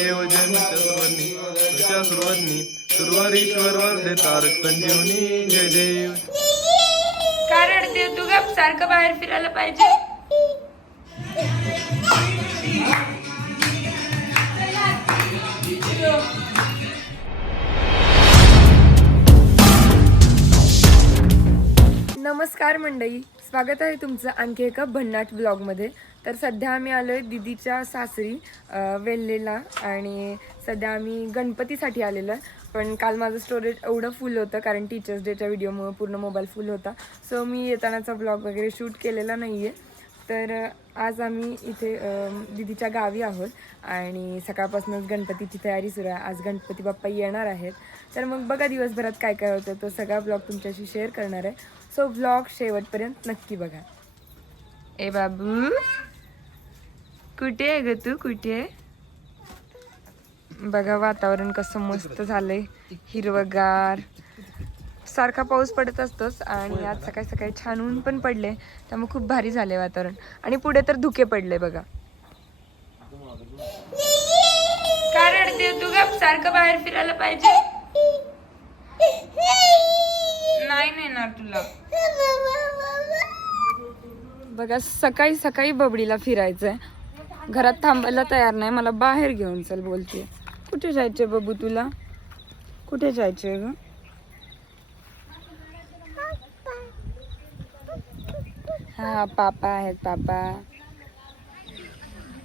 सुवर्णी तुझ्या सुरवरीश्वर वरदे तारक संजीवनी जय देव. काय रडते तू गप सारखं बाहेर फिरायला पाहिजे. नमस्कार मंडळी. स्वागत आहे तुमचं आणखी एका भन्नाट ब्लॉगमध्ये. तर सध्या आम्ही आलो आहे दिदीच्या सासरी वेल्लेला वेल्हेला आणि सध्या आम्ही गणपतीसाठी आलेलो आहे. पण काल माझं स्टोरेज एवढं फुल होतं कारण टीचर्स डेच्या व्हिडिओमुळे पूर्ण मोबाईल फुल होता. सो मी येतानाचा ब्लॉग वगैरे शूट केलेला नाही आहे तर आज आम्ही इथे दिदीच्या गावी आहोत आणि सकाळपासूनच गणपतीची तयारी सुरू आहे. आज गणपती बाप्पा येणार आहेत. तर मग बघा दिवसभरात काय काय होतं. तो सगळा ब्लॉग तुमच्याशी शेअर करणार आहे. सो ब्लॉग शेवटपर्यंत नक्की बघा. ए बाबू कुठे आहे ग तू? कुठे आहे? बघा वातावरण कसं मस्त झालंय. हिरवगार. सारखा पाऊस पडत असतोच आणि आज सकाळी सकाळी छान ऊन पण पडले त्यामुळे खूप भारी झाले वातावरण. आणि पुढे तर धुके पडले बघा. रडते तू गप सारखं बाहेर फिरायला पाहिजे. नाही नेणार तुला. बघा सकाळी सकाळी बबडीला फिरायचंय. घरात थांबायला तयार नाही. मला बाहेर घेऊन चल बोलते कुठे जायचंय बबू तुला? कुठे जायचंय ग? हा पापा आहेत पापा.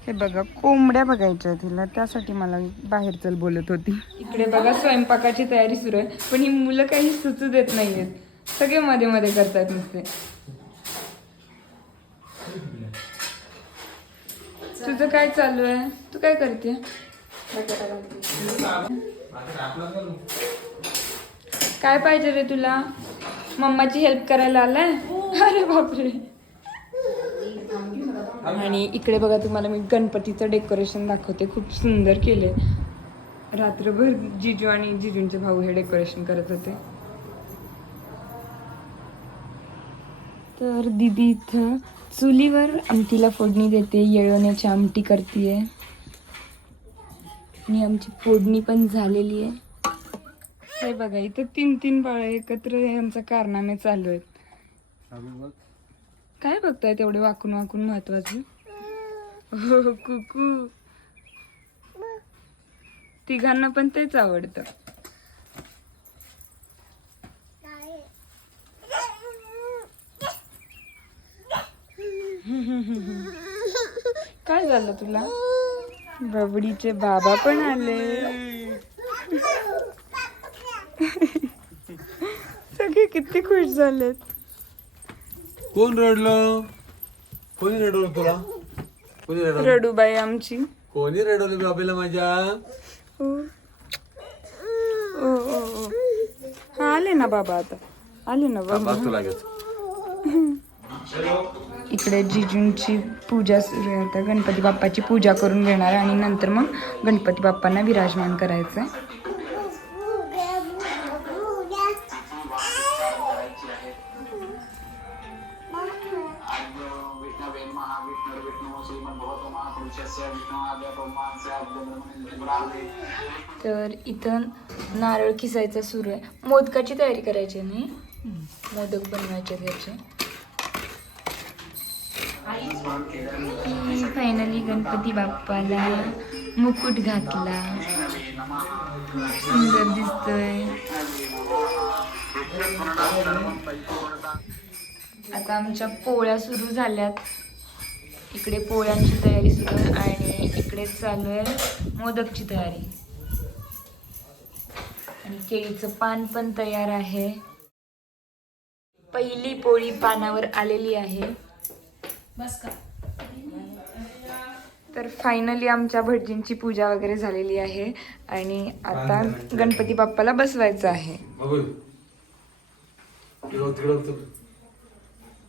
हे बघा कोंबड्या बघायच्या तिला त्यासाठी मला बाहेर चल बोलत होती. इकडे बघा स्वयंपाकाची तयारी सुरू आहे. पण ही मुलं काही सुचू देत नाहीयेत. सगळे मध्ये मध्ये करतात नुसते. तुझं काय चालू आहे? तू काय करते? काय पाहिजे रे तुला? मम्माची हेल्प करायला आलाय? अरे बापरे. आणि इकडे बघा तुम्हाला मी गणपतीचं डेकोरेशन दाखवते. खूप सुंदर केले रात्रभर जिजू आणि जिजूंचे भाऊ हे डेकोरेशन करत होते. तर दीदी इथं चुलीवर आमटीला फोडणी देते. येळवण्याची आमटी करते आणि आमची फोडणी पण झालेली आहे. हे बघा इथं तीन तीन बाळं एकत्र यांचा कारनामे चालू आहेत. काय बघताय तेवढे वाकून वाकून महत्वाचं? हो कुकू. तिघांना पण तेच आवडतं. काय झालं तुला? बबडीचे बाबा पण आले. सगळे किती खुश झालेत. कोण रडलं? कोणी रडवलं तुला? कोणी रडवलं? रडूबाई आमची. कोणी रडवलं बाबीला माझ्या? हो. ओ, ओ, ओ. हा आले ना बाबा आता. आले ना बाबा. बघतो लागेल इकडे जिजूंची पूजा सुरू आहे. आता गणपती बाप्पाची पूजा करून घेणार आणि नंतर मग गणपती बाप्पांना विराजमान करायचं आहे तर इथं नारळ खिसायचा सुरू आहे. मोदकाची तयारी करायची नाही मोदक बनवायचे त्याचे फायनली गणपती बाप्पाला मुकुट घातला. सुंदर दिसतोय. आता आमच्या पोळ्या सुरू झाल्यात. इकडे पोळ्यांची तयारी सुरू आहे आणि इकडे चालू आहे मोदकची तयारी. आणि केळीचं पान पण तयार आहे. पहिली पोळी पानावर आलेली आहे. तर फायनली आमच्या भटजींची पूजा वगैरे झालेली आहे आणि आता गणपती बाप्पाला बसवायचं आहे.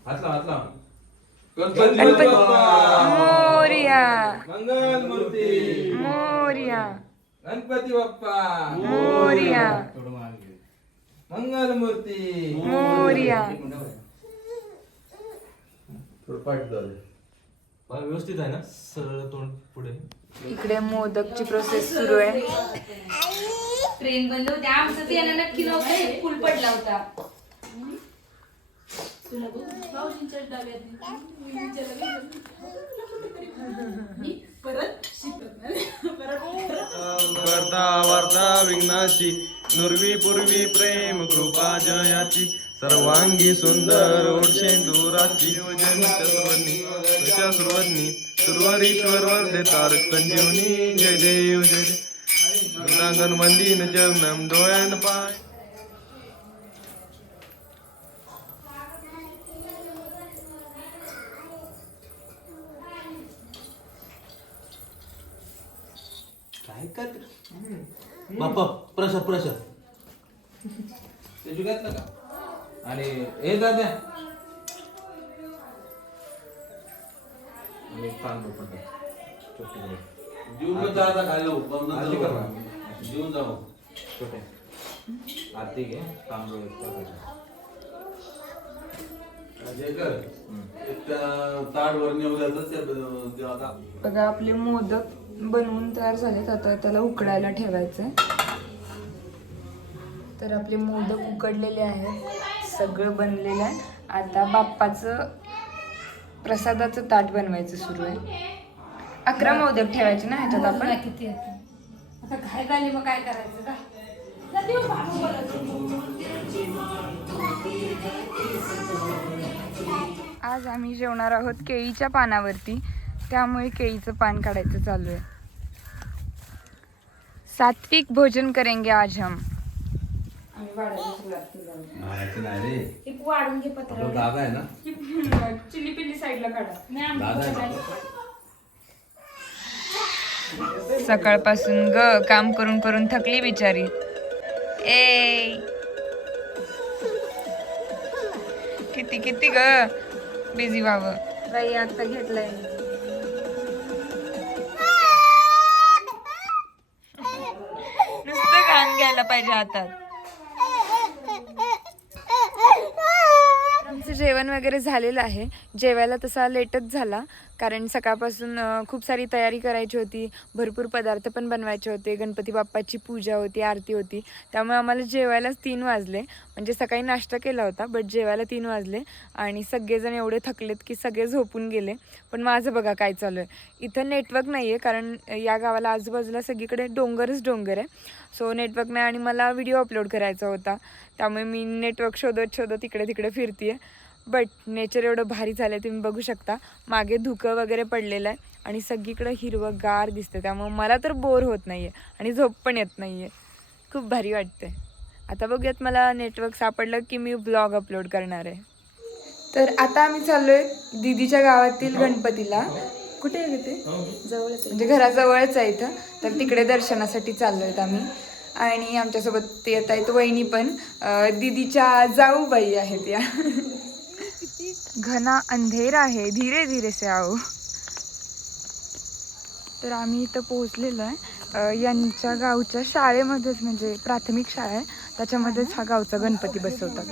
हात लाव हात लाव. गणपती. मोर्या. मंगल मूर्ती मोर्या. गणपती बाप्पा. मोर्या. मंगल मूर्ती मोर्या व्यवस्थित आहे ना? सरळ तोंड पुढे. इकडे मोदकची प्रोसेस सुरू आहे. ट्रेन बंद होते आमचं नक्की नव्हतं. फुल पडला होता. वार्ता विघ्नाची नुरवी पूर्वी प्रेम कृपा जयाची सर्वांगी सुंदर ओढशेंदुराची योजनीच्या सुवर्णी तुझ्या सुरवर्णी सुरवरीश्वर वर्धे तारक संजीवनी जय देव जय देव. गंगांगण चरणम डोळ्यान पाय. काय बाप्पा प्रसाद प्रसाद त्याची घातलं का? आणि हे दाद्या आणि तांदूळ पण. जीवन जा आता खायला. जीवन जाऊ. छोटे. आरती घे तांदूळ एक टाकायचे. जे कर. एक त्या ताडवर नेवल्याचं ते ब- देवा का बघा आपले मोदक बनवून तयार झालेत. आता त्याला उकडायला ठेवायचंय. तर आपले मोदक उकडलेले आहेत. सगळं बनलेलं आहे. आता बाप्पाचं प्रसादाचं ताट बनवायचं सुरू आहे. अकरा मोदक ठेवायचे ना ह्याच्यात आपण? किती. आता घाय झाली मग काय करायचं? का. आज आम्ही जेवणार आहोत केळीच्या पानावरती. त्यामुळे केळीचं पान काढायचं चालू आहे. सात्विक भोजन करेंगे आज हम. मारायचं नाही रे. हे वाढून घे पत्र आपला दादा आहे ना? चिली पिल्ली साईडला काढा. नाही आमचं दादा आहे पत्र ना? आहे. सकाळपासून ग काम करून करून थकली बिचारी. ए. किती किती ग? बिझी व्हावं. बाई आता घेतलंय पाहिजे हातात. आमचं जेवण वगैरे झालेलं आहे. जेवायला तसा लेटच झाला. कारण सकाळपासून खूप सारी तयारी करायची होती. भरपूर पदार्थ पण बनवायचे होते. गणपती बाप्पाची पूजा होती आरती होती. त्यामुळे आम्हाला जेवायलाच तीन वाजले. म्हणजे सकाळी नाश्ता केला होता बट जेवायला तीन वाजले. आणि सगळेजण एवढे थकलेत की सगळे झोपून गेले. पण माझं बघा काय चालू आहे. इथं नेटवर्क नाही आहे कारण या गावाला आजूबाजूला सगळीकडे डोंगरच डोंगर आहे. सो नेटवर्क नाही आणि मला व्हिडिओ अपलोड करायचा होता. त्यामुळे मी नेटवर्क शोधत शोधत इकडे तिकडे फिरते आहे बट नेचर एवढं भारी झालं आहे तुम्ही बघू शकता. मागे धुकं वगैरे पडलेलं आहे आणि सगळीकडं हिरवं गार दिसतं त्यामुळे मला तर बोर होत नाही आहे आणि झोप पण येत नाही आहे खूप भारी वाटते आता बघूयात मला नेटवर्क सापडलं की मी ब्लॉग अपलोड करणार आहे. तर आता आम्ही चाललो आहे दीदीच्या गावातील गणपतीला. कुठे आहे ते? जवळच म्हणजे घराजवळच आहे इथं. तर तिकडे दर्शनासाठी चाललो आहेत आम्ही. आणि आमच्यासोबत येत आहेत वहिनी पण. दिदीच्या जाऊ जाऊबाई आहेत या. घना अंधेरा आहे. धीरे धीरे से आओ. तर आम्ही इथं पोहोचलेलो आहे. यांच्या गावच्या शाळेमध्येच म्हणजे प्राथमिक शाळा आहे. त्याच्यामध्येच हा गावचा गणपती बसवतात.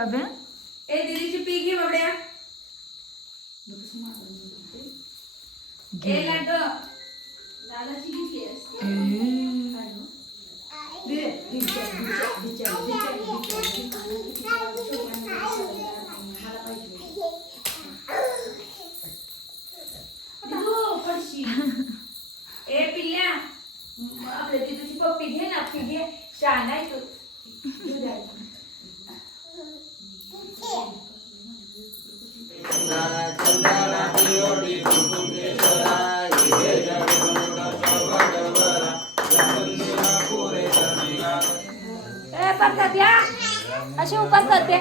बाबा. ए दीदीची पी घे बाबड्या. ए लाग दादाची घेतली ए. पिल्ल्या. आपल्या तिथूची पप्पी घे ना पी घे. शहा नाही तू. या असे उपास करते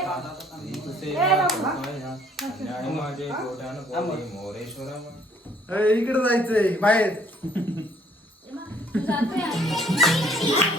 इकडे जायचंय बाहेर.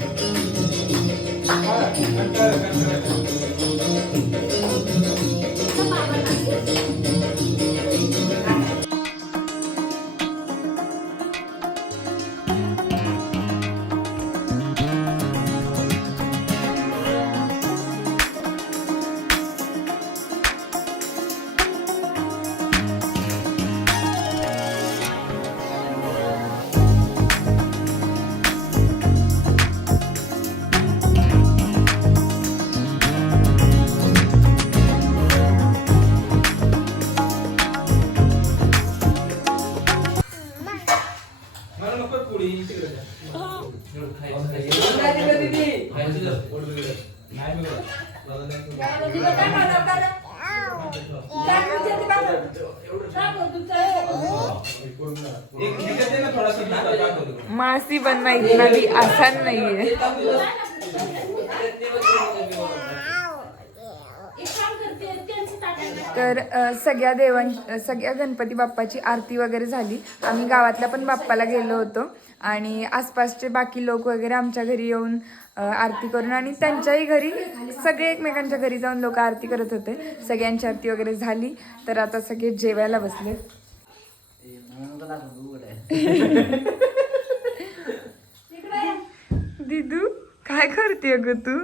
बिघडत. नाही बिघडत. मासी बनना इतना भी आसान नहीं है तर सगळ्या देवां सगळ्या गणपती बाप्पाची आरती वगैरे झाली आम्ही गावातल्या पण बाप्पाला गेलो होतो आणि आसपासचे बाकी लोक वगैरे आमच्या घरी येऊन आरती करून आणि त्यांच्याही घरी सगळे एकमेकांच्या घरी जाऊन लोक आरती करत होते. सगळ्यांची आरती वगैरे झाली. तर आता सगळे जेवायला बसले दिदू काय करते ग तू?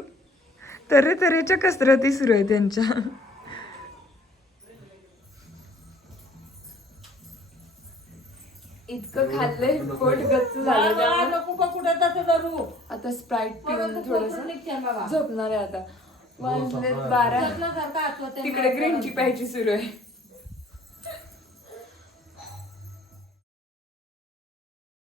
तरे तऱ्हेच्या कसरती सुरू आहे त्यांच्या इतकं खाल्लंय पोट गच्च झालं त्यामुळे. आता स्प्राईट पिऊन थोडस झोपणार आहे आता. वाजलेत बारा. तिकडे ग्रीन टी प्यायची सुरू आहे.